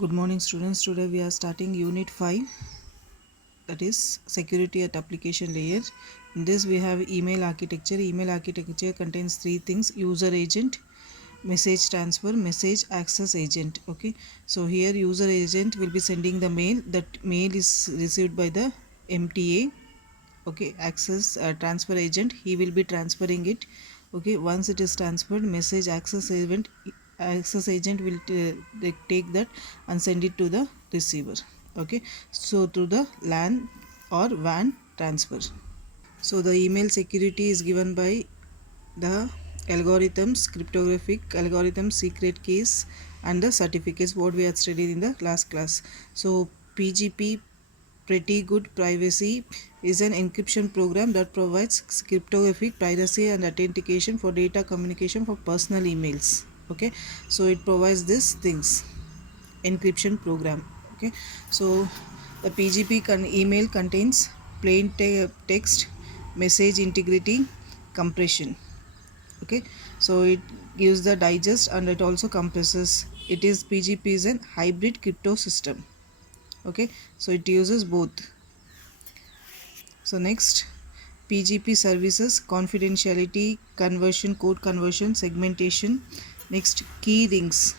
Good morning students. Today we are starting unit 5, that is security at application layer. In this we have email architecture. Email architecture contains three things: user agent, message transfer, message access agent. Okay, so here user agent will be sending the mail. That mail is received by the MTA. Okay, access transfer agent, he will be transferring it. Okay, once it is transferred, message access agent will they take that and send it to the receiver. Okay, so through the LAN or WAN transfer. So the email security is given by the algorithms, cryptographic algorithms, secret keys, and the certificates, what we had studied in the last class. So PGP, Pretty Good Privacy, is an encryption program that provides cryptographic privacy and authentication for data communication for personal emails. Okay, so it provides these things, encryption program. Okay, so the email contains plain text, message integrity, compression. Okay, so it gives the digest and it also compresses. It is PGP is an hybrid crypto system. Okay, so it uses both. So next, PGP services: confidentiality, conversion, code conversion, segmentation. Next, key rings.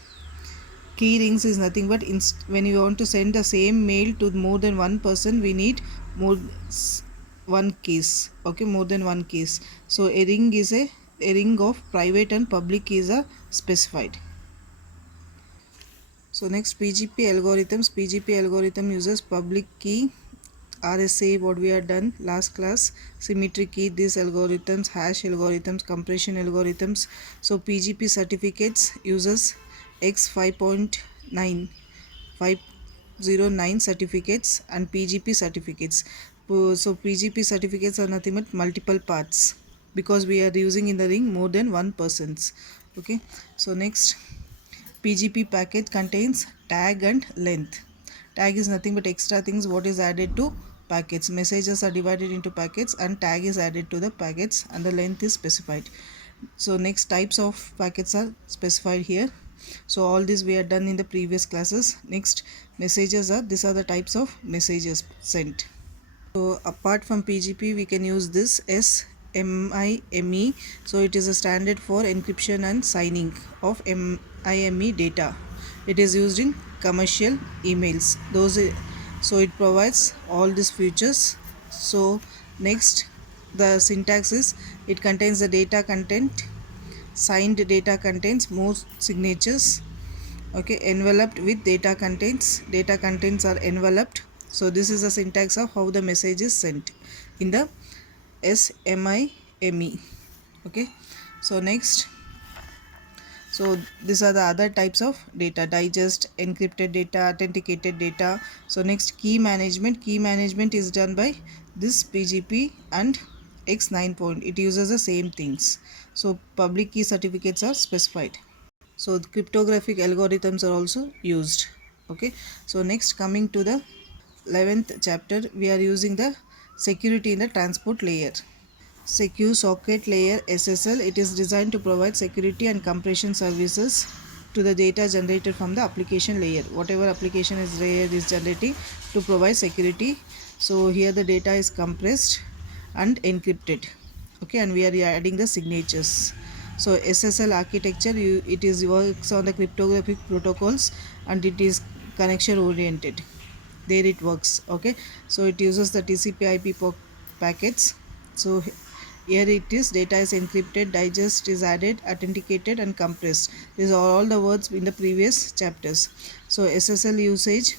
Key rings is nothing but when you want to send the same mail to more than one person, we need more one keys. Okay, more than one keys. So a ring is a ring of private and public keys are specified. So next, PGP algorithms. PGP algorithm uses public key, RSA, what we had done last class, symmetric key, these algorithms, hash algorithms, compression algorithms. So PGP certificates uses X5.9, 509 certificates, and PGP certificates. So PGP certificates are nothing but multiple paths, because we are using in the ring more than one persons. Okay, so next, PGP package contains tag and length. Tag is nothing but extra things what is added to packets. Messages are divided into packets and tag is added to the packets and the length is specified. So next, types of packets are specified here. So all this we have done in the previous classes. Next, messages are, these are the types of messages sent. So apart from PGP, we can use this SMIME. So it is a standard for encryption and signing of MIME data. It is used in commercial emails. So it provides all these features. So next, the syntax is, it contains the data content. Signed data contains more signatures. Okay, enveloped with data contents. Data contents are enveloped. So this is the syntax of how the message is sent in the SMIME. Okay, so next, so these are the other types of data: digest, encrypted data, authenticated data. So next, key management. Key management is done by this PGP and X9 point. It uses the same things. So public key certificates are specified. So the cryptographic algorithms are also used. Okay, so next, coming to the 11th chapter, we are using the security in the transport layer. Secure socket layer, SSL. It is designed to provide security and compression services to the data generated from the application layer. Whatever application is layer is generating to provide security. So here the data is compressed and encrypted. Okay, and we are adding the signatures. So SSL architecture, it is works on the cryptographic protocols and it is connection oriented. There it works. Okay, so it uses the TCP/IP packets. So here it is, data is encrypted, digest is added, authenticated, and compressed. These are all the words in the previous chapters. So SSL usage.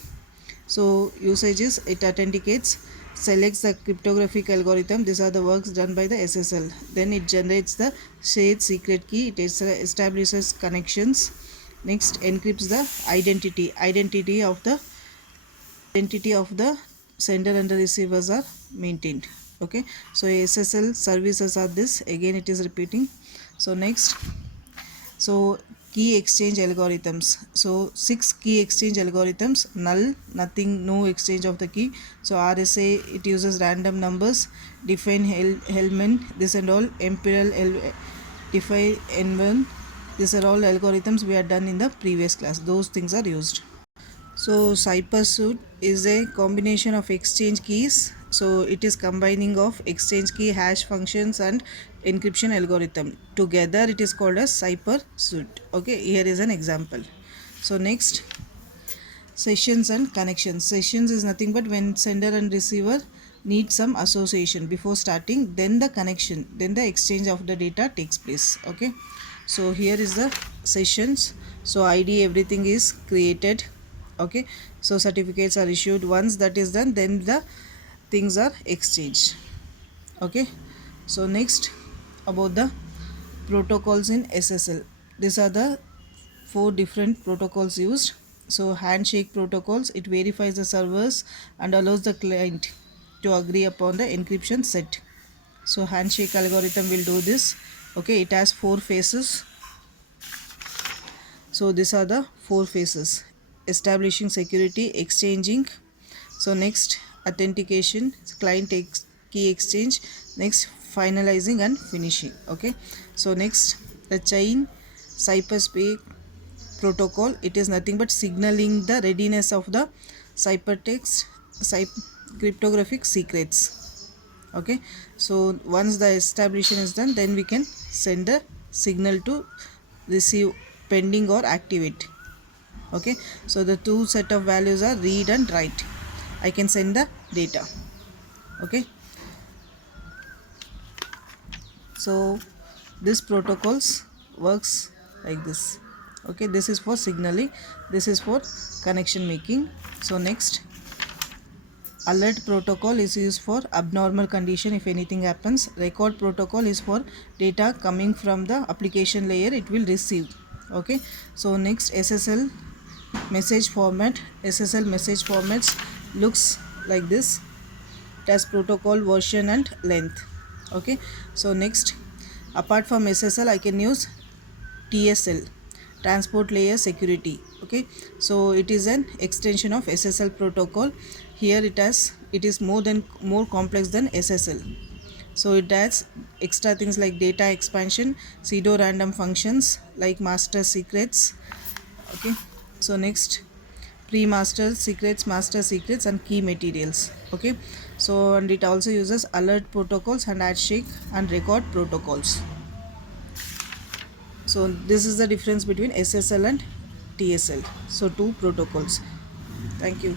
So usage is, it authenticates, selects the cryptographic algorithm. These are the works done by the SSL. Then it generates the shared secret key. It establishes connections. Next, encrypts the identity of the sender and the receivers are maintained. Okay, so SSL services are this, again it is repeating. So next, so key exchange algorithms. So 6 key exchange algorithms: null, nothing, no exchange of the key. So RSA, it uses random numbers. Define Hellman, this and all. Imperial define N1. These are all algorithms we had done in the previous class. Those things are used. So Cypress suite is a combination of exchange keys. So it is combining of exchange key, hash functions and encryption algorithm together. It is called as Cypress suite. Okay, here is an example. So next, sessions and connections. Sessions is nothing but when sender and receiver need some association before starting, then the connection, then the exchange of the data takes place. Okay, so here is the sessions. So ID, everything is created. Okay, so certificates are issued. Once that is done, then the things are exchanged. Okay, so next, about the protocols in SSL. These are the 4 different protocols used. So handshake protocols, it verifies the servers and allows the client to agree upon the encryption set. So handshake algorithm will do this. Okay, it has 4 phases. So these are the 4 phases: establishing security, exchanging, so next authentication, client key exchange, next finalizing and finishing. Okay, so next, the chain Cypress Pay protocol, it is nothing but signaling the readiness of the ciphertext cryptographic secrets. Okay, so once the establishment is done, then we can send a signal to receive pending or activate. Okay, so the two set of values are read and write. I can send the data. Okay, so this protocols works like this. Okay, this is for signaling, this is for connection making. So next, alert protocol is used for abnormal condition if anything happens. Record protocol is for data coming from the application layer, it will receive. Okay, so next, SSL message format. SSL message formats looks like this. It has protocol, version and length. Okay, so next, apart from SSL I can use TSL, transport layer security. Okay, so it is an extension of SSL protocol. Here it is more complex than SSL. So it adds extra things like data expansion, pseudo random functions like master secrets. Okay, so next, pre-master secrets, master secrets and key materials. Okay, so and it also uses alert protocols and handshake and record protocols. So this is the difference between SSL and TSL. So two protocols. Thank you.